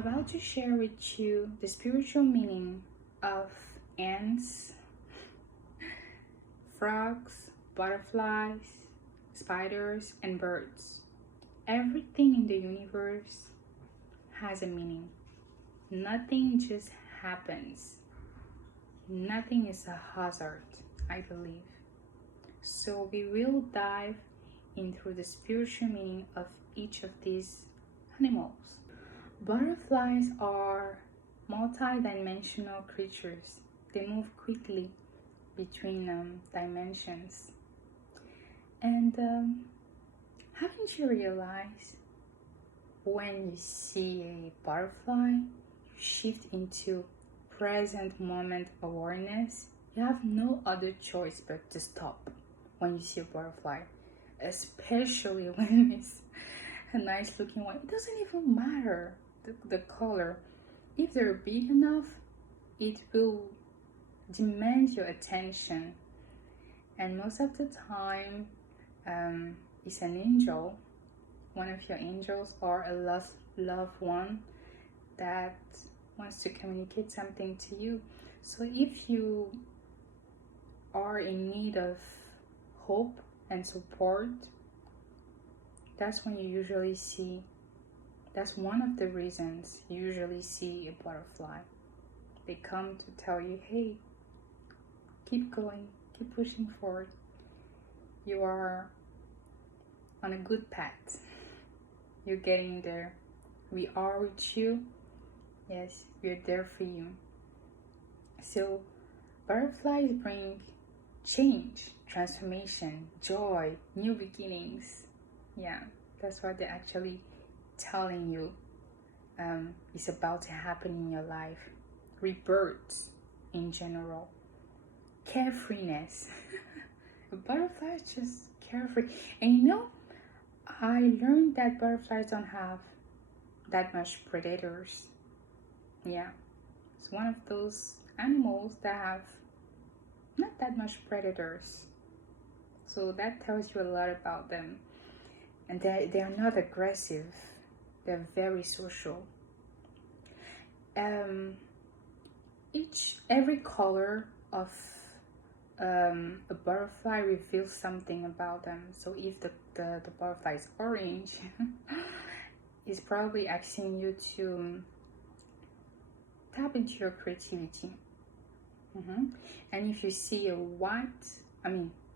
about to share with you the spiritual meaning of ants, frogs, butterflies, spiders, and birds. Everything in the universe has a meaning. Nothing just happens. Nothing is a hazard, I believe. So we will dive into the spiritual meaning of each of these animals. Butterflies are multi-dimensional creatures. They move quickly between dimensions. And haven't you realized when you see a butterfly, you shift into present moment awareness? You have no other choice but to stop when you see a butterfly, especially when it's a nice looking one. It doesn't even matter the color. If they're big enough, it will demand your attention. And most of the time, it's an angel, one of your angels, or a loved one that wants to communicate something to you. So if you are in need of hope and support, that's when you usually see, that's one of the reasons you usually see a butterfly. They come to tell you, hey, keep going, keep pushing forward. You are on a good path. You're getting there. We are with you. Yes, we're there for you. So butterflies bring change, transformation, joy, new beginnings. Yeah, that's what they're actually telling you is about to happen in your life. Rebirth in general. Carefreeness. A butterfly is just carefree. And you know, I learned that butterflies don't have that much predators. Yeah, it's one of those animals that have not that much predators. So that tells you a lot about them. And they are not aggressive. They're very social. Every color of a butterfly reveals something about them. So if the butterfly is orange, it's probably asking you to tap into your creativity. And if you see a white,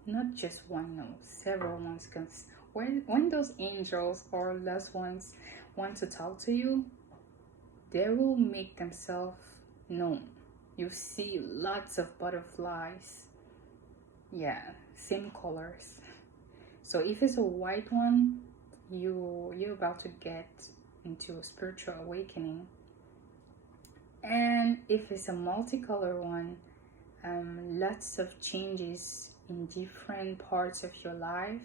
not just one, no, several ones, because when those angels or loved ones want to talk to you, they will make themselves known. You see lots of butterflies. Yeah, same colors. So if it's a white one, you're about to get into a spiritual awakening. And if it's a multicolor one, lots of changes in different parts of your life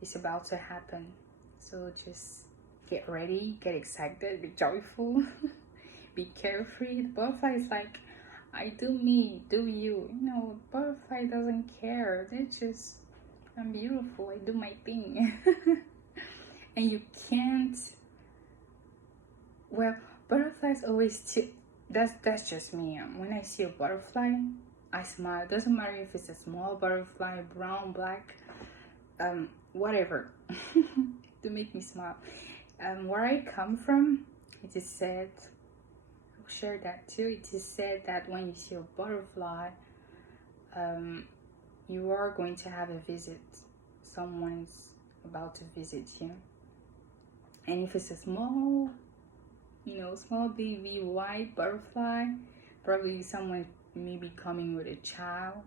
is about to happen. So just get ready, get excited, be joyful, be carefree. The butterfly is like, I do me, do you. You know, butterfly doesn't care. They just, I'm beautiful, I do my thing. And you can't, well, butterflies always that's just me. When I see a butterfly, I smile. It doesn't matter if it's a small butterfly, brown, black, whatever, to make me smile. Where I come from, it is said, I'll share that too. It is said that when you see a butterfly, you are going to have a visit. Someone's about to visit you. And if it's a small baby white butterfly, probably someone may be coming with a child.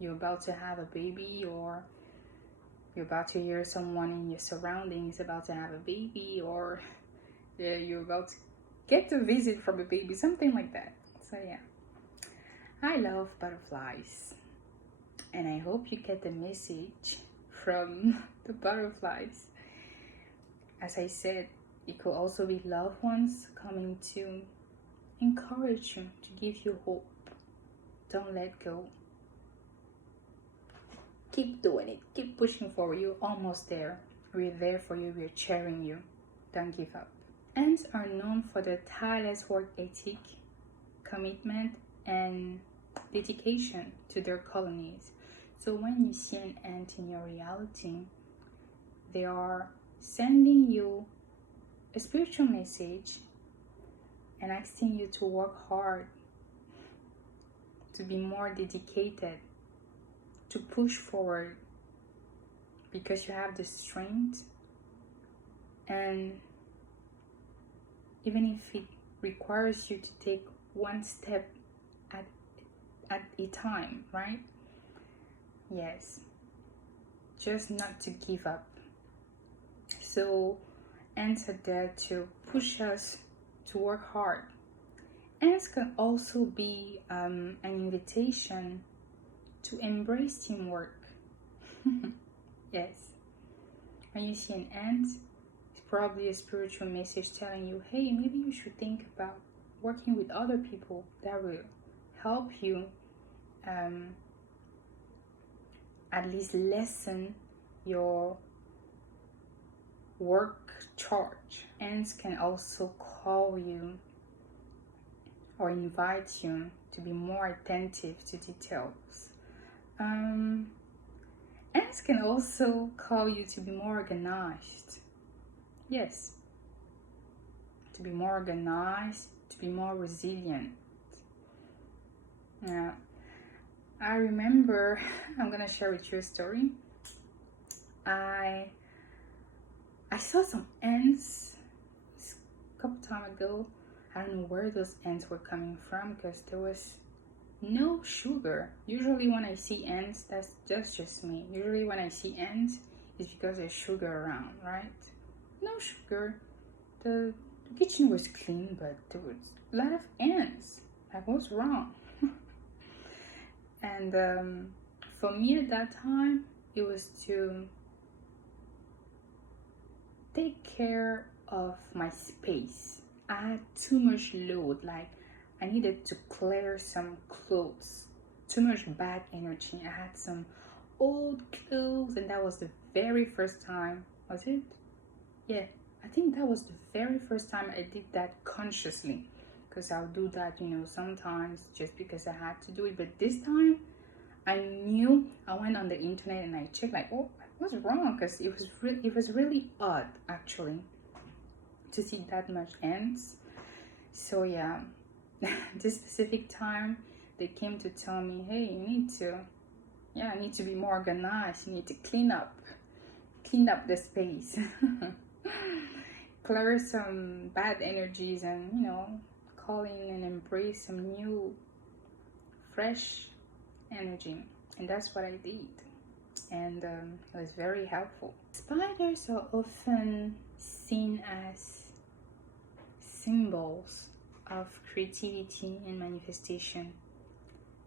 You're about to have a baby, or you're about to hear someone in your surroundings about to have a baby, or you're about to get a visit from a baby, something like that. So yeah, I love butterflies, and I hope you get the message from the butterflies. As I said, it could also be loved ones coming to encourage you, to give you hope. Don't let go. Keep doing it. Keep pushing forward. You're almost there. We're there for you. We're cheering you. Don't give up. Ants are known for their tireless work ethic, commitment, and dedication to their colonies. So when you see an ant in your reality, they are sending you a spiritual message and asking you to work hard, to be more dedicated, to push forward because you have the strength, and even if it requires you to take one step at a time, right? Yes, just not to give up. So ants are there to push us to work hard. Ants can also be an invitation to embrace teamwork. Yes, when you see an ant, it's probably a spiritual message telling you, hey, maybe you should think about working with other people that will help you at least lessen your work charge. Ants can also call you or invite you to be more attentive to details. Ants can also call you to be more organized. Yes, to be more organized, to be more resilient. Yeah, I remember, I'm gonna share with you a story. I saw some ants a couple time ago. I don't know where those ants were coming from because there was no sugar. Usually when I see ants, that's just me. Usually when I see ants, it's because there's sugar around, right? No sugar. The kitchen was clean, but there was a lot of ants. Like, what's wrong? And for me at that time, it was to take care of my space. I had too much load, like I needed to clear some clothes, too much bad energy. I had some old clothes, and that was the very first time. Was it? Yeah, I think that was the very first time I did that consciously, because I'll do that, sometimes just because I had to do it. But this time I knew. I went on the internet and I checked, like, oh, what's wrong? Because it was really odd, actually, to see that much ants. So yeah, this specific time they came to tell me, hey, you need to be more organized. You need to clean up the space. Clear some bad energies, and call in and embrace some new fresh energy. And that's what I did, and it was very helpful. Spiders are often seen as symbols of creativity and manifestation.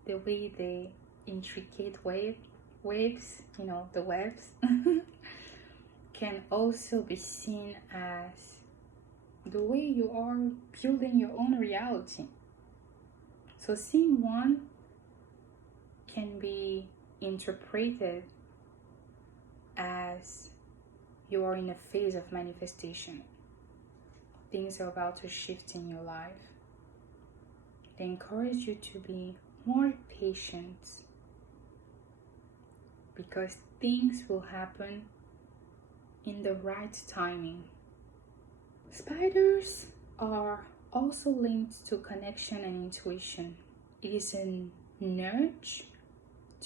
The way they intricate waves, the webs, can also be seen as the way you are building your own reality. So seeing one can be interpreted as you are in a phase of manifestation. Things are about to shift in your life. They encourage you to be more patient, because things will happen in the right timing. Spiders are also linked to connection and intuition. It is a nudge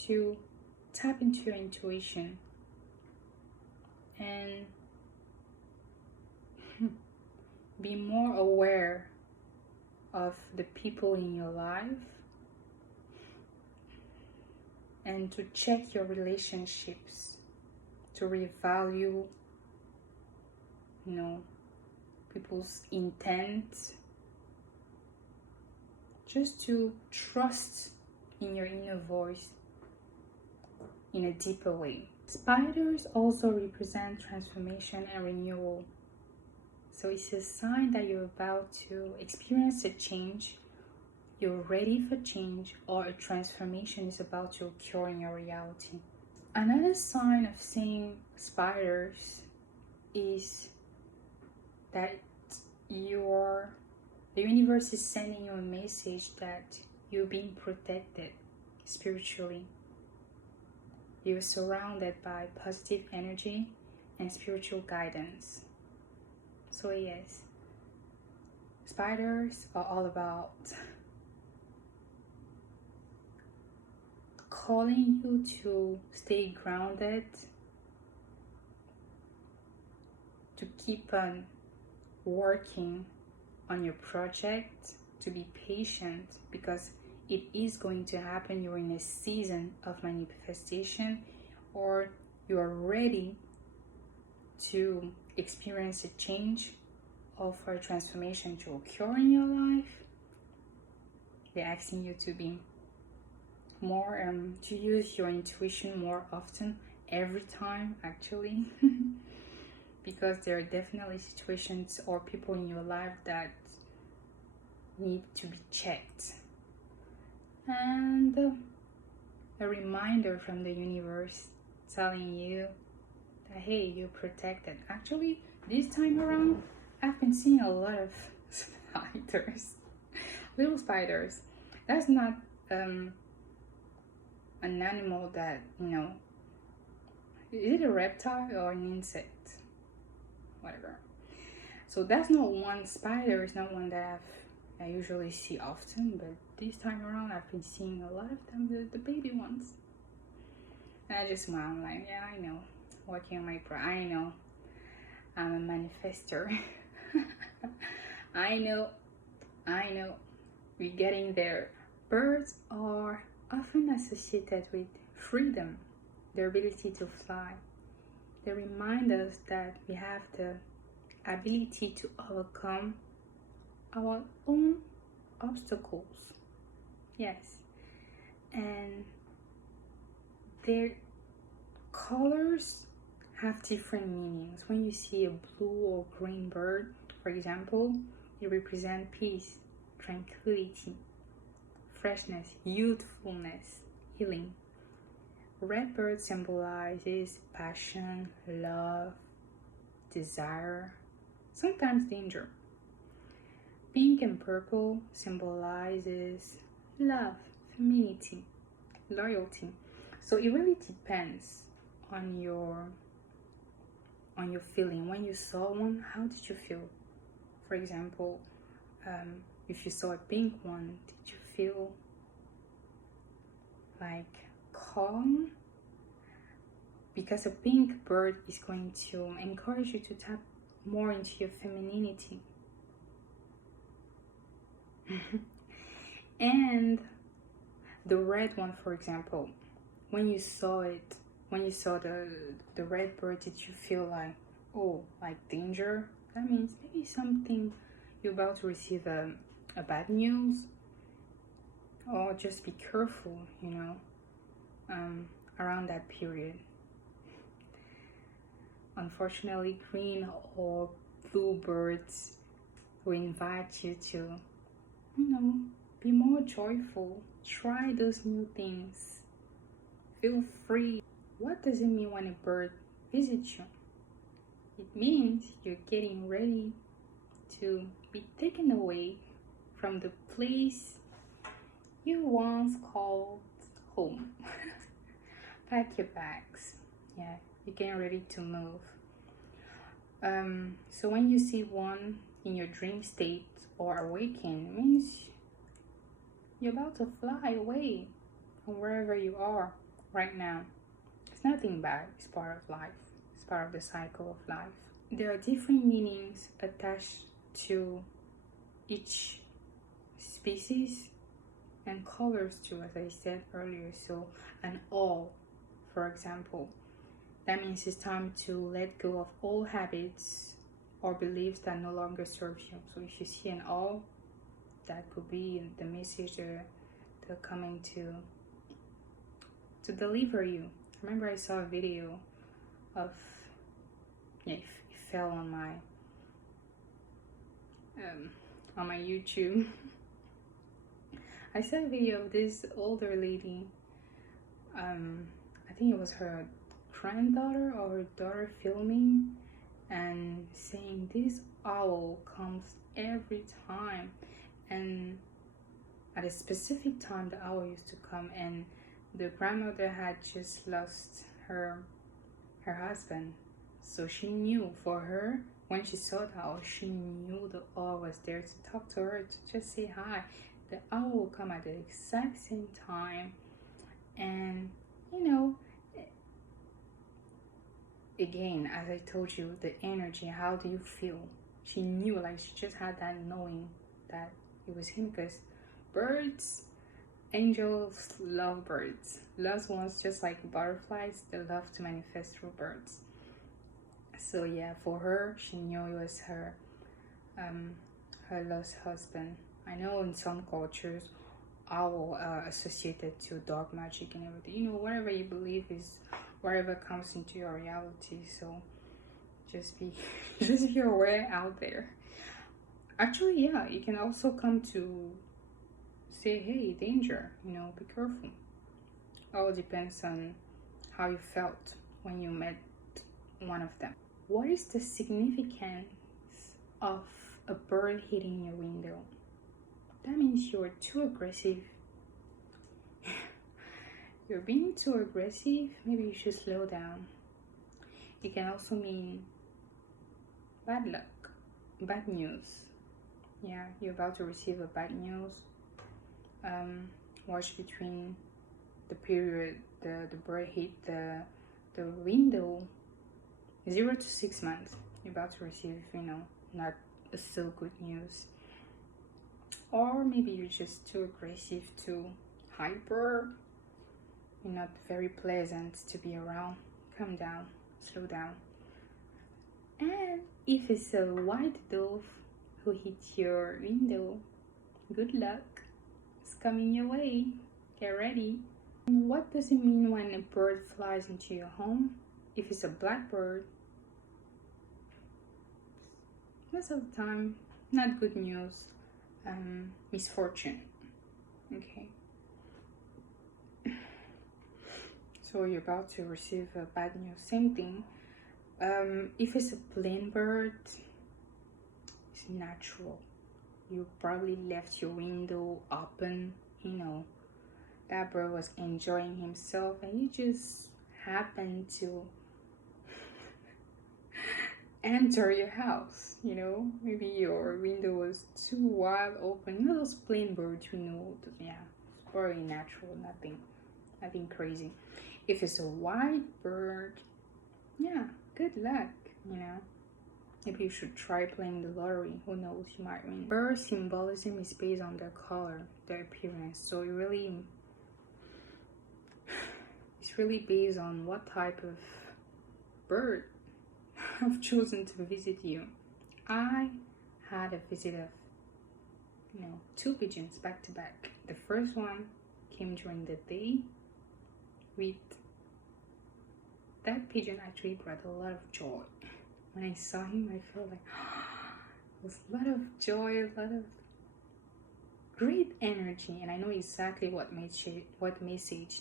to tap into your intuition and be more aware of the people in your life, and to check your relationships, to revalue people's intent, just to trust in your inner voice in a deeper way. Spiders also represent transformation and renewal. So it's a sign that you're about to experience a change, you're ready for change, or a transformation is about to occur in your reality. Another sign of seeing spiders is that The universe is sending you a message that you're being protected spiritually. You're surrounded by positive energy and spiritual guidance. So yes, spiders are all about calling you to stay grounded, to keep on working on your project, to be patient, because it is going to happen. You're in a season of manifestation, or you are ready to experience a change or for a transformation to occur in your life. They're asking you to be more, to use your intuition more often, every time actually. Because there are definitely situations or people in your life that need to be checked. And a reminder from the universe telling you that, hey, you're protected. Actually, this time around, I've been seeing a lot of spiders, little spiders. That's not an animal that, is it a reptile or an insect? Whatever. So that's not one spider, it's not one that I usually see often, but this time around I've been seeing a lot of them, the baby ones. And I just smile, I'm like, yeah, I know. Working on my I know. I'm a manifester. I know. We're getting there. Birds are often associated with freedom, their ability to fly. They remind us that we have the ability to overcome our own obstacles. Yes. And their colors have different meanings. When you see a blue or green bird, for example, it represents peace, tranquility, freshness, youthfulness, healing. Red bird symbolizes passion, love, desire, sometimes danger. Pink and purple symbolizes love, femininity, loyalty. So it really depends on your feeling. When you saw one, how did you feel? For example, if you saw a pink one, did you feel like calm? Because a pink bird is going to encourage you to tap more into your femininity. And the red one, for example, when you saw the red bird, did you feel like, oh, like danger? That means maybe something, you're about to receive a bad news, or just be careful, around that period. Unfortunately, green or blue birds will invite you to, be more joyful. Try those new things. Feel free. What does it mean when a bird visits you? It means you're getting ready to be taken away from the place you once called home. Pack your bags. Yeah, you're getting ready to move. So when you see one in your dream state or awaken, it means you're about to fly away from wherever you are right now. It's nothing bad. It's part of life. It's part of the cycle of life. There are different meanings attached to each species and colors too, as I said earlier. So an all, for example, that means it's time to let go of old habits or beliefs that no longer serve you. So if you see an all, that could be the message they're coming to deliver you. Remember, I saw a video of, it fell on my YouTube. I saw a video of this older lady. I think it was her granddaughter or her daughter filming and saying, this owl comes every time. And at a specific time, the owl used to come, and the grandmother had just lost her husband, so she knew. For her, when she saw the owl, she knew the owl was there to talk to her, to just say hi. The owl will come at the exact same time. And you know, again, as I told you, the energy, how do you feel? She knew, like, she just had that knowing that it was him. Because birds, angels love birds. Lost ones, just like butterflies, they love to manifest through birds. So yeah, for her, she knew it was her lost husband. I know in some cultures, owl associated to dark magic and everything. You know, whatever you believe is whatever comes into your reality. So just be just be aware out there. Actually, yeah, you can also come to say, hey, danger, you know, be careful. All depends on how you felt when you met one of them. What is the significance of a bird hitting your window? That means you're too aggressive. You're being too aggressive. Maybe you should slow down. It can also mean bad luck, bad news. Yeah, you're about to receive a bad news. Watch between the period the bird hit the window, 0 to 6 months. You're about to receive, you know, not so good news. Or maybe you're just too aggressive, too hyper. You're not very pleasant to be around. Calm down, slow down. And if it's a white dove who hits your window, good luck. It's coming your way. Get ready. What does it mean when a bird flies into your home? If it's a blackbird, most of the time, not good news, misfortune. Okay. So you're about to receive a bad news. Same thing. If it's a plain bird, it's natural. You probably left your window open, you know, that bird was enjoying himself and you just happened to enter your house, you know. Maybe your window was too wide open. You know those plain birds, you know, yeah, it's very natural, nothing crazy. If it's a white bird, yeah, good luck, you know. Maybe you should try playing the lottery. Who knows, you might win. Bird symbolism is based on their color, their appearance. So it's really based on what type of bird have chosen to visit you. I had a visit of, you know, 2 pigeons back to back. The first one came during the day. With that pigeon actually brought a lot of joy. When I saw him, I felt like it was a lot of joy, a lot of great energy, and I know exactly what message,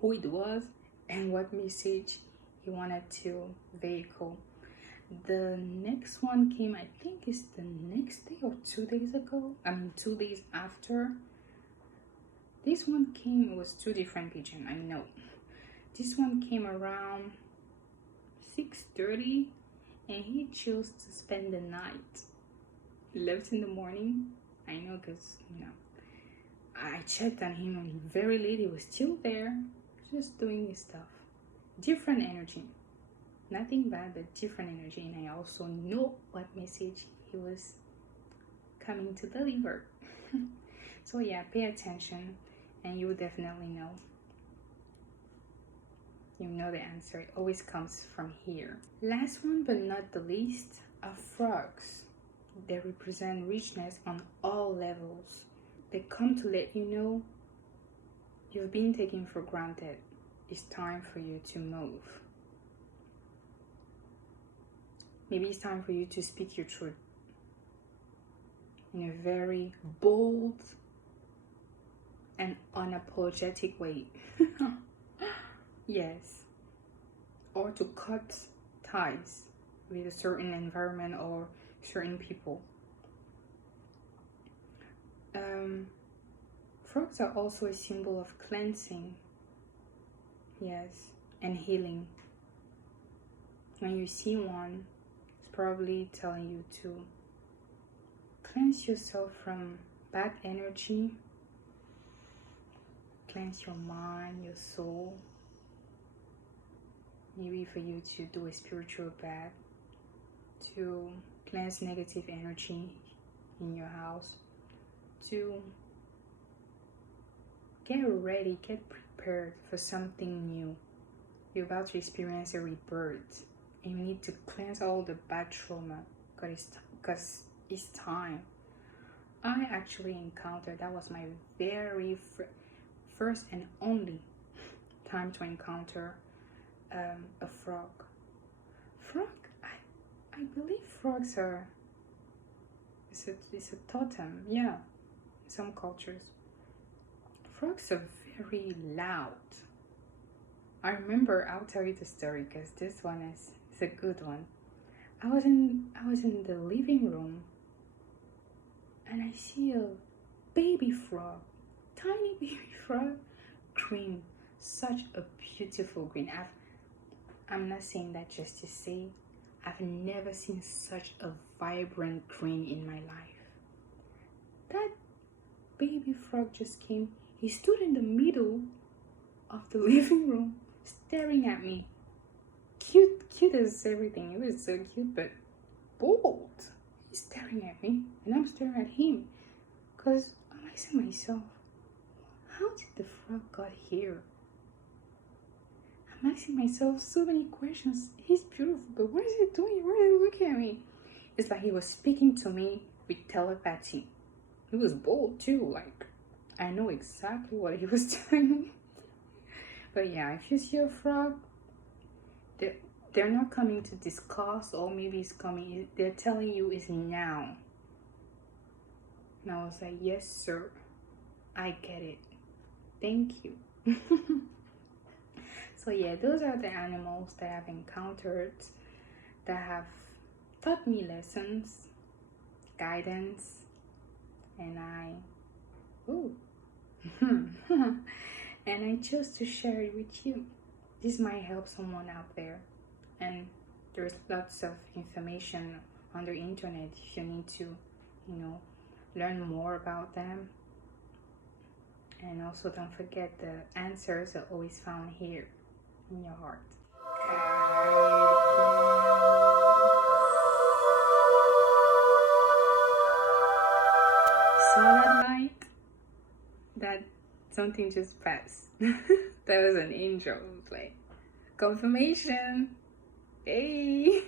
who it was, and what message he wanted to vehicle. The next one came, I think it's the next day or 2 days ago. 2 days after. This one came, it was 2 different pigeons, I know. This one came around 6:30 and he chose to spend the night. Left in the morning, I know, because, you know, I checked on him and very late he was still there, just doing his stuff. Different energy. Nothing bad, but different energy. And I also know what message he was coming to deliver. So yeah, pay attention and you will definitely know. You know the answer. It always comes from here. Last one but not the least, are frogs. They represent richness on all levels. They come to let you know you've been taken for granted. It's time for you to move. Maybe it's time for you to speak your truth in a very bold and unapologetic way. Yes. Or to cut ties with a certain environment or certain people. Um, Frogs are also a symbol of cleansing, yes, and healing. When you see one, it's probably telling you to cleanse yourself from bad energy, cleanse your mind, your soul. Maybe for you to do a spiritual bath, to cleanse negative energy in your house, to get ready, get prepared for something new. You're about to experience a rebirth, and you need to cleanse all the bad trauma because it's time. I actually encountered, that was my very first and only time to encounter a frog. I believe frogs are, it's a totem, yeah, in some cultures. Frogs are very loud. I remember, I'll tell you the story because this one is a good one. I was in the living room and I see a baby frog, tiny baby frog, green, such a beautiful green. I'm not saying that just to say, I've never seen such a vibrant green in my life. That baby frog just came. He stood in the middle of the living room, staring at me. Cute as everything. It was so cute, but bold. He's staring at me, and I'm staring at him. Because I'm asking myself, how did the frog got here? I'm asking myself so many questions. He's beautiful, but what is he doing? Why is he looking at me? It's like he was speaking to me with telepathy. He was bold too, like I know exactly what he was telling me. But yeah, if you see a frog, they're not coming to discuss, or maybe it's coming, they're telling you it's now. And I was like, yes sir, I get it, thank you. So yeah, those are the animals that I've encountered that have taught me lessons, guidance, and and I chose to share it with you. This might help someone out there, and there's lots of information on the internet if you need to, learn more about them. And also don't forget, the answers are always found here in your heart. Saw that light? That something just passed. That was an angel. Like, confirmation. Hey.